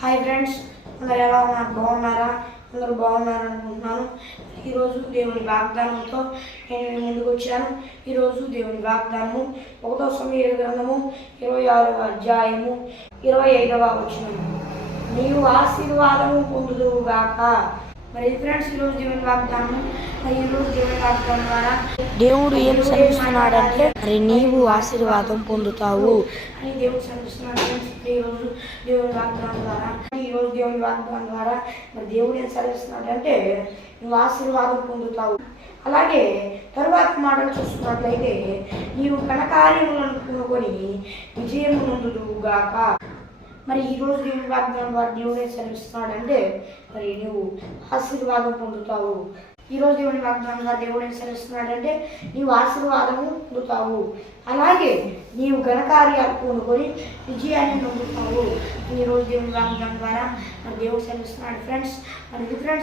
Hi friends, అందరు ఎలా ఉన్నారు? బాగున్నారా? అందరూ బాగున్నారు అనుకుంటున్నాను. ఈరోజు దేవుని వాగ్దానంతో నేను ముందుకు వచ్చాను. ఈరోజు దేవుని వాగ్దానము 1 సమూయేలు గ్రంథము 26వ అధ్యాయము 25వ వచనము. నీవు ఆశీర్వాదము పొందుదువుగాక. మరి ఫ్రెండ్స్, ఈరోజు దేవుని వాగ్దానము ఈరోజు దేవుని వాగ్దానం ద్వారా దేవుడు ఏం సెలవిస్తున్నాడంటే మరి నీవు ఆశీర్వాదం పొందుతావు అని దేవుడు సెలవిస్తున్నాడు. ఈరోజు దేవుని వాగ్దానం ద్వారా మరి దేవుడు ఏం సెలవిస్తున్నాడు అంటే నువ్వు ఆశీర్వాదం పొందుతావు. అలాగే తరువాత మాటలు చూస్తున్నట్లయితే నీవు ఘనకార్యములను పూనుకొని విజయం పొందుదువుగాక. మరి ఈరోజు దేవుని వాగ్దానం ద్వారా దేవుడు ఏం సెలవిస్తున్నాడంటే మరి నువ్వు ఆశీర్వాదం పొందుతావు. ఈరోజు దేవుని వాగ్దానం ద్వారా దేవుడు ఏం సెలవిస్తున్నాడంటే నీవు ఆశీర్వాదము పొందుతావు. అలాగే నీవు ఘనకార్యాలు పూనుకొని విజయాన్ని పొందుతావు. ఈరోజు దేవుని వాగ్దానం ద్వారా మరి దేవుడు సెలవిస్తున్నాడు. ఫ్రెండ్స్,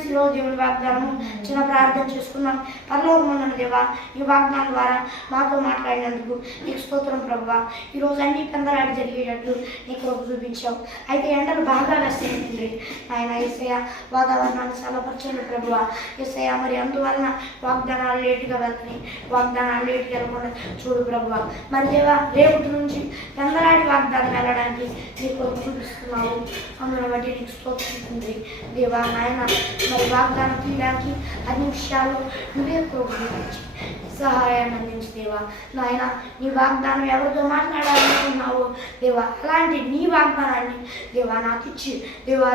ఈరోజు దేవుని వాగ్దానము చిన్న ప్రార్థన చేసుకున్నాం. పరలోకమున్న దేవా, ఈ వాగ్దానం ద్వారా మాతో మాట్లాడినందుకు నీకు స్తోత్రం ప్రభువా. ఈరోజు అన్ని పెందలాడి జరిగేటట్లు నీకు కృప చూపించావు. అయితే ఎండలు బాగా వేస్తాయి ఆయన యేసయ్య, వాతావరణాన్ని చల్లపరచండి ప్రభువా. యేసయ్య, మరి అందువలన వాగ్దానాలు లేటుగా వెళ్తాయి. వాగ్దానాలు లేటుగా వెళ్ళకుండా చూడు ప్రభువా. మరి దేవా, రేపటి నుంచి పెందలాడి వాగ్దానం వెళ్ళడానికి నీకు కృప చూపిస్తున్నావు. అందులో బట్టి నీకు స్తోత్రం దేవా. నాయన మరి వాగ్దానం తీయడానికి అన్ని విషయాలు నువ్వే కృప చూపించి సహాయాన్ని అందించి దేవా. నాయన నీ వాగ్దానం ఎవరితో మాట్లాడాలనుకున్నావు దేవా, అలాంటి నీ వాగ్దానాన్ని దేవా నాకు ఇచ్చి దేవా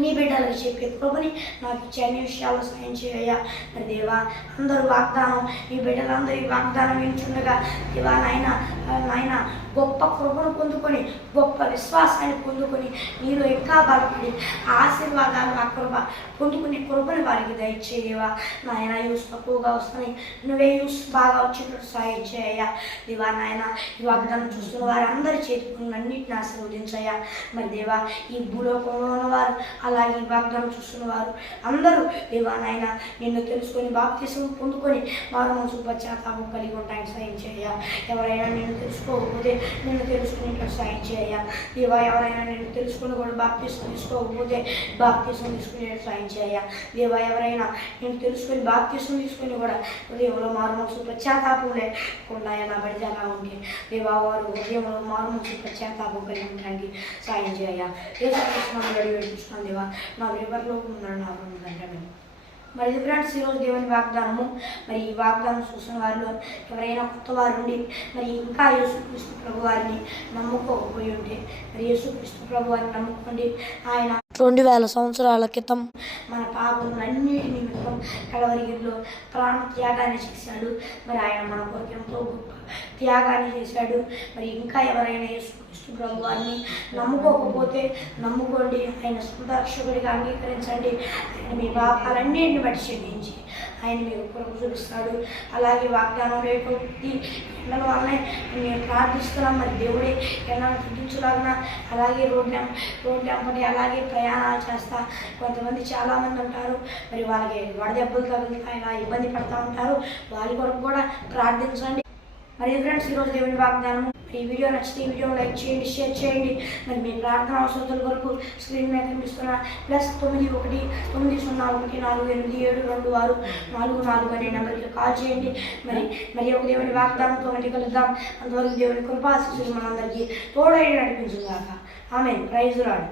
నీ బిడ్డలకు చెప్పే కృపని నాకు ఇచ్చే అన్ని విషయాలు సాయం చేయ. మరి దేవా, అందరూ వాగ్దానం ఈ బిడ్డలందరూ ఈ వాగ్దానం వింటుండగా దేవా నాయన గొప్ప కృపను పొందుకొని గొప్ప విశ్వాసాన్ని పొందుకొని నీలో ఇంకా బలపడి ఆశీర్వాదాలు ఆ కృప పొందుకునే కృపని వారికి దయచేయవా. నాయన యూస్ తక్కువగా వస్తున్నాయి, నువ్వే యూస్ బాగా వచ్చేటట్టు సాయం చేయ. దేవా నాయన ఈ వాగ్దానం చూస్తున్న వారు అందరి చేతుకుని అన్నింటిని ఆశీర్వదించయ్యా. మరి దేవా, ఈ భూలోకంలో ఉన్నవారు అలాగే ఈ వాగ్దానం చూస్తున్న వారు అందరూ దేవా నాయన నిన్ను తెలుసుకొని బాప్తిసం పొందుకొని వారు మనసు పశ్చాత్తాపం కలిగి ఉంటాయని సాయం చేయ. ఎవరైనా నిన్ను తెలుసుకోకపోతే నిన్ను తెలుసుకునేటట్టు సాయం చేయ. దేవా, ఎవరైనా నిన్ను తెలుసుకుని కూడా బాప్తిసం తీసుకోకపోతే బాప్తిసం తీసుకునేటట్టు సాయం చేయ. దేవా, ఎవరైనా నేను తెలుసుకొని బాప్తిసం తీసుకుని కూడా హృదయంలో మారు మనసు పశ్చాత్తాపం లేకుండా ఎలా పడితే అలా ఉంటే దేవా, వారు హృదయంలో మారు మనసు పశ్చాత్తాపం కలిగి ఉండడానికి సాయం చేయ. చూస్తున్నాను దేవా, నా ఎవరిలో ఉన్నాడు నా తండ్రి. మరి ఫ్రెండ్స్, ఈరోజు దేవుని వాగ్దానము మరి ఈ వాగ్దానం చూసిన వారిలో ఎవరైనా కొత్త వారు ఉండి మరి ఇంకా యేసుక్రీస్తు ప్రభు వారిని నమ్ముకోకపోయి ఉంటే మరి యేసుక్రీస్తు ప్రభు వారిని నమ్ముకోండి. ఆయన 2000 సంవత్సరాల క్రితం మన పాపములన్నిటి నిమిత్తం కలవరిగిరిలో ప్రాణ త్యాగాన్ని చేశాడు. మరి ఆయన మన కొరకు ఎంతో గొప్ప త్యాగాన్ని చేశాడు. మరి ఇంకా ఎవరైనా యేసుక్రీస్తు ప్రభు వారిని నమ్ముకోకపోతే నమ్ముకోండి. ఆయన సొంత రక్షకుడిగా అంగీకరించండి. ఆయన మీ పాపాలన్నింటిని బట్టి క్షమించి ఆయన మీకు కృప చూపిస్తాడు. అలాగే వాగ్దానం లేకపోతే ఎండల వల్లనే మేము ప్రార్థిస్తున్నాం. మరి దేవుడే ఎండలను తగ్గించలాగిన అలాగే రోడ్లెంపటి అలాగే ప్రయాణాలు చేస్తా కొంతమంది చాలామంది ఉంటారు. మరి వాళ్ళకి వడదెబ్బలు తగులుతా ఇలా ఇబ్బంది పడుతూ ఉంటారు. వాళ్ళ కొరకు కూడా ప్రార్థించండి. మరి ఫ్రెండ్స్, ఈరోజు దేవుని వాగ్దానం ఈ వీడియో నచ్చితే ఈ వీడియో లైక్ చేయండి, షేర్ చేయండి. మరి మీ ప్రార్థన అవసరాల కొరకు స్క్రీన్ మీద కనిపిస్తున్న +91 901 4872644 అనే నెంబర్కి కాల్ చేయండి. మరి ఒక దేవుని వాగ్దానంతో మళ్ళీ కలుద్దాం. అంతవరకు దేవుని కృపాశీస్సులు మనందరికీ తోడై నడిపించుగాక. ఆమేన్. Praise lord.